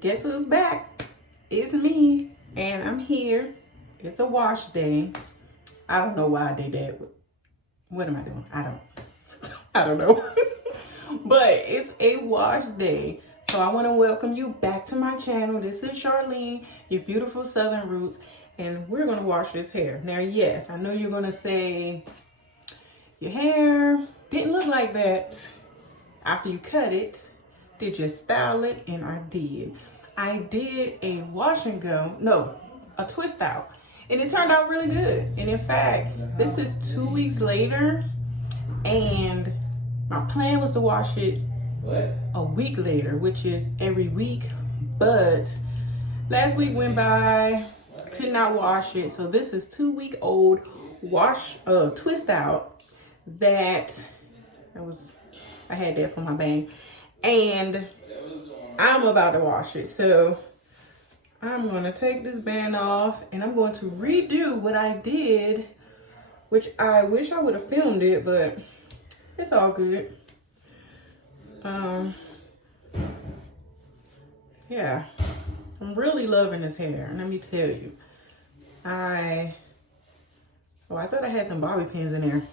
guess who's back? It's me, and I'm here. It's a wash day. I don't know why I did that. What am I doing? I don't know. But it's a wash day. So I want to welcome you back to my channel. This is Charlene, your beautiful Southern Roots, and we're going to wash this hair. Now, yes, I know you're going to say, your hair didn't look like that after you cut it. Did you style it? And I did. I did a wash and go, no, a twist out. And it turned out really good. And in fact, this is 2 weeks later. And my plan was to wash it a week later, which is every week. But last week went by, could not wash it. So this is 2-week-old twist out that I had that for my bang. And I'm about to wash it. So I'm going to take this band off and I'm going to redo what I did, which I wish I would have filmed it, but it's all good. Yeah, I'm really loving this hair. And let me tell you, I thought I had some bobby pins in there.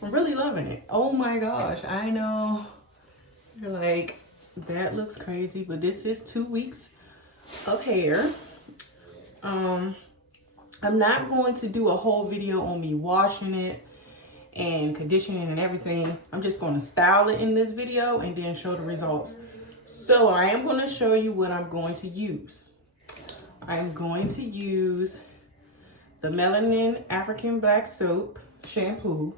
I'm really loving it. Oh my gosh, I know. You're like, that looks crazy, but this is 2 weeks of hair. I'm not going to do a whole video on me washing it and conditioning and everything. I'm just going to style it in this video and then show the results. So I am going to show you what I'm going to use. I'm going to use the Melanin African Black Soap Shampoo,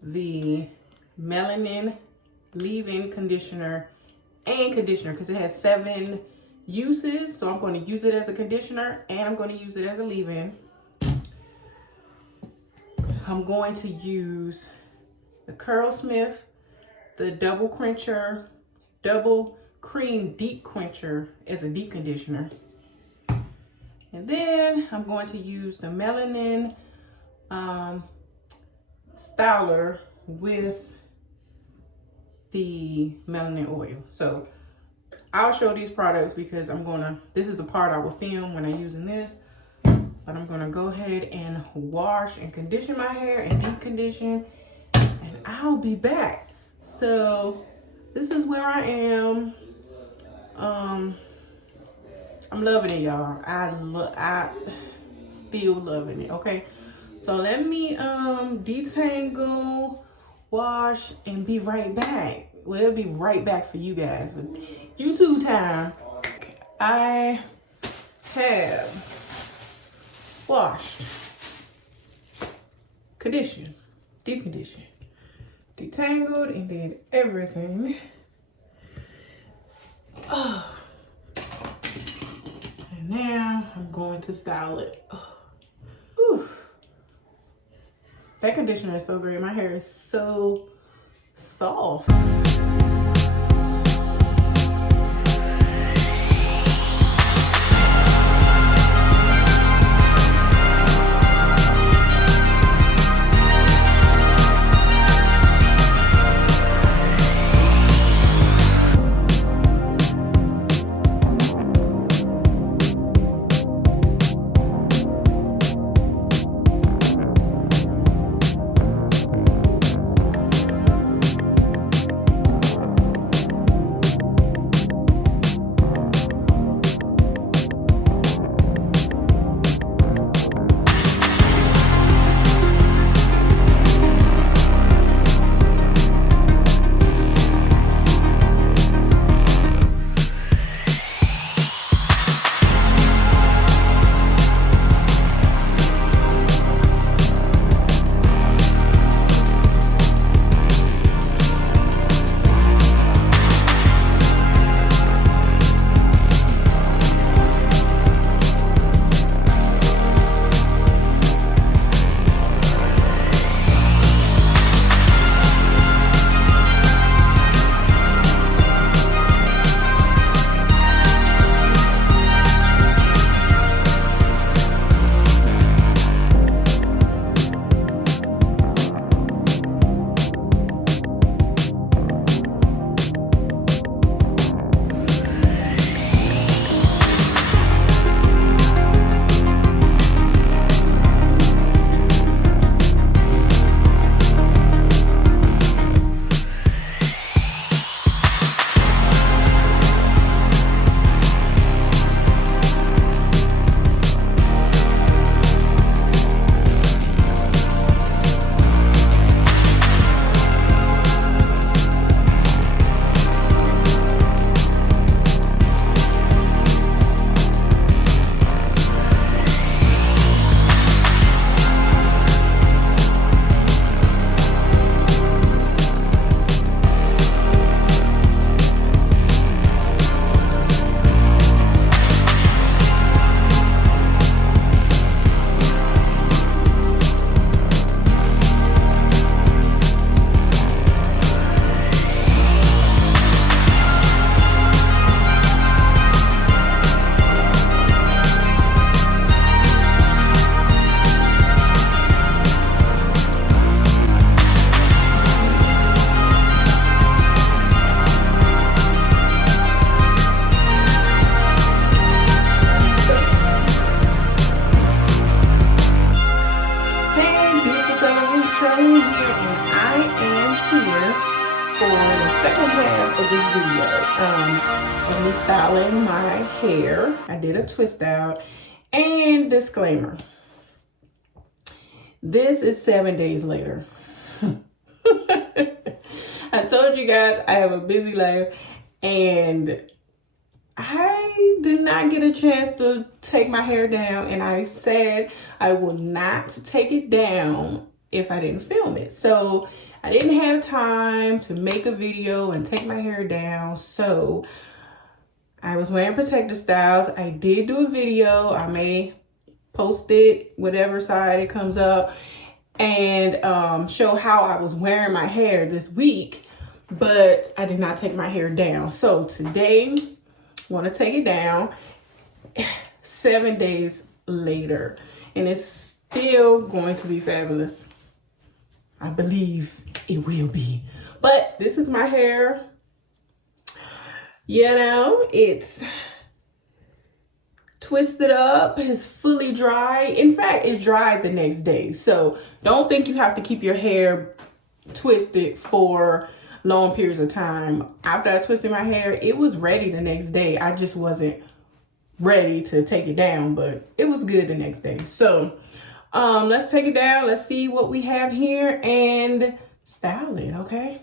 the Melanin Leave-In Conditioner and Conditioner, because it has 7 uses. So I'm going to use it as a conditioner and I'm going to use it as a leave-in. I'm going to use the Curlsmith, the Double Cream Deep Quencher as a deep conditioner. And then I'm going to use the Melanin Styler with the melanin oil. So I'll show these products because this is the part I will film when I'm using this. But I'm gonna go ahead and wash and condition my hair and deep condition, and I'll be back. So this is where I am. I'm loving it, y'all. I still loving it. Okay, so let me detangle, wash, and be right back. Well, it'll be right back for you guys with YouTube time. I have washed, conditioned, deep conditioned, detangled, and did everything. Oh. And now I'm going to style it. Oh. That conditioner is so great. My hair is so soft. my hair. I did a twist out. And disclaimer, this is 7 days later. I told you guys I have a busy life and I did not get a chance to take my hair down, and I said I will not take it down if I didn't film it. So I didn't have time to make a video and take my hair down. So I was wearing protective styles. I did do a video. I may post it, whatever side it comes up, and show how I was wearing my hair this week, but I did not take my hair down. So today, want to take it down 7 days later, and it's still going to be fabulous. I believe it will be. But this is my hair. You know, it's twisted up, it's fully dry. In fact, it dried the next day. So don't think you have to keep your hair twisted for long periods of time. After I twisted my hair, it was ready the next day. I just wasn't ready to take it down, but it was good the next day. So let's take it down. Let's see what we have here and style it, okay?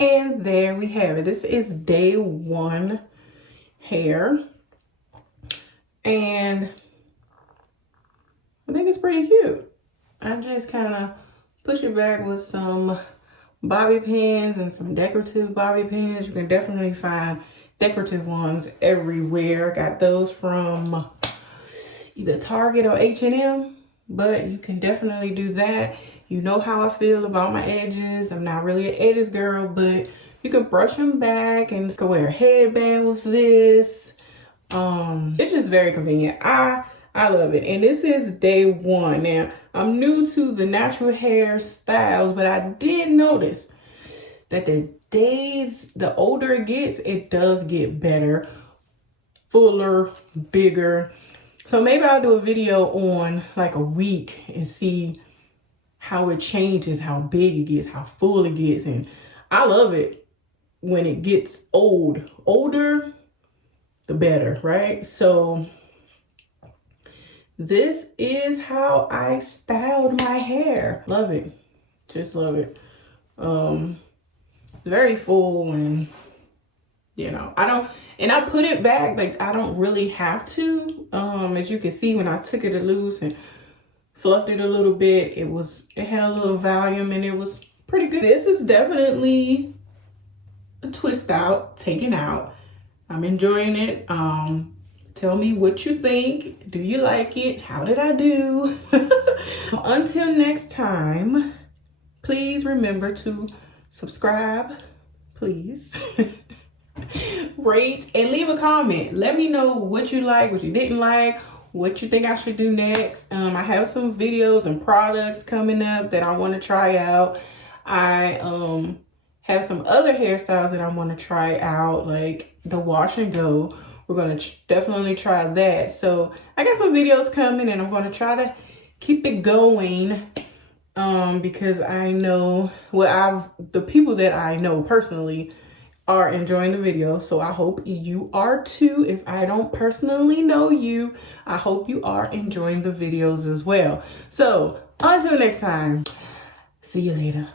And there we have it. This is day one hair. And I think it's pretty cute. I just kind of push it back with some bobby pins and some decorative bobby pins. You can definitely find decorative ones everywhere. Got those from either Target or H&M, but you can definitely do that. You know how I feel about my edges. I'm not really an edges girl, but you can brush them back and just go wear a headband with this. It's just very convenient. I love it. And this is day one. Now, I'm new to the natural hair styles, but I did notice that the older it gets, it does get better, fuller, bigger. So maybe I'll do a video on like a week and see how it changes, how big it gets, how full it gets. And I love it when it gets older, the better, right? So this is how I styled my hair. Love it. Just love it. Very full, and you know, I put it back, like I don't really have to. As you can see, when I took it loose and fluffed it a little bit, it had a little volume and it was pretty good. This is definitely a twist out, taken out. I'm enjoying it. Tell me what you think. Do you like it? How did I do? Until next time, please remember to subscribe, please. Rate and leave a comment. Let me know what you like, what you didn't like, what you think I should do next. I have some videos and products coming up that I want to try out. I have some other hairstyles that I want to try out, like the wash and go. We're going to definitely try that. So I got some videos coming, and I'm going to try to keep it going because I know, the people that I know personally are enjoying the video. So I hope you are too. If I don't personally know you, I hope you are enjoying the videos as well. So until next time, see you later.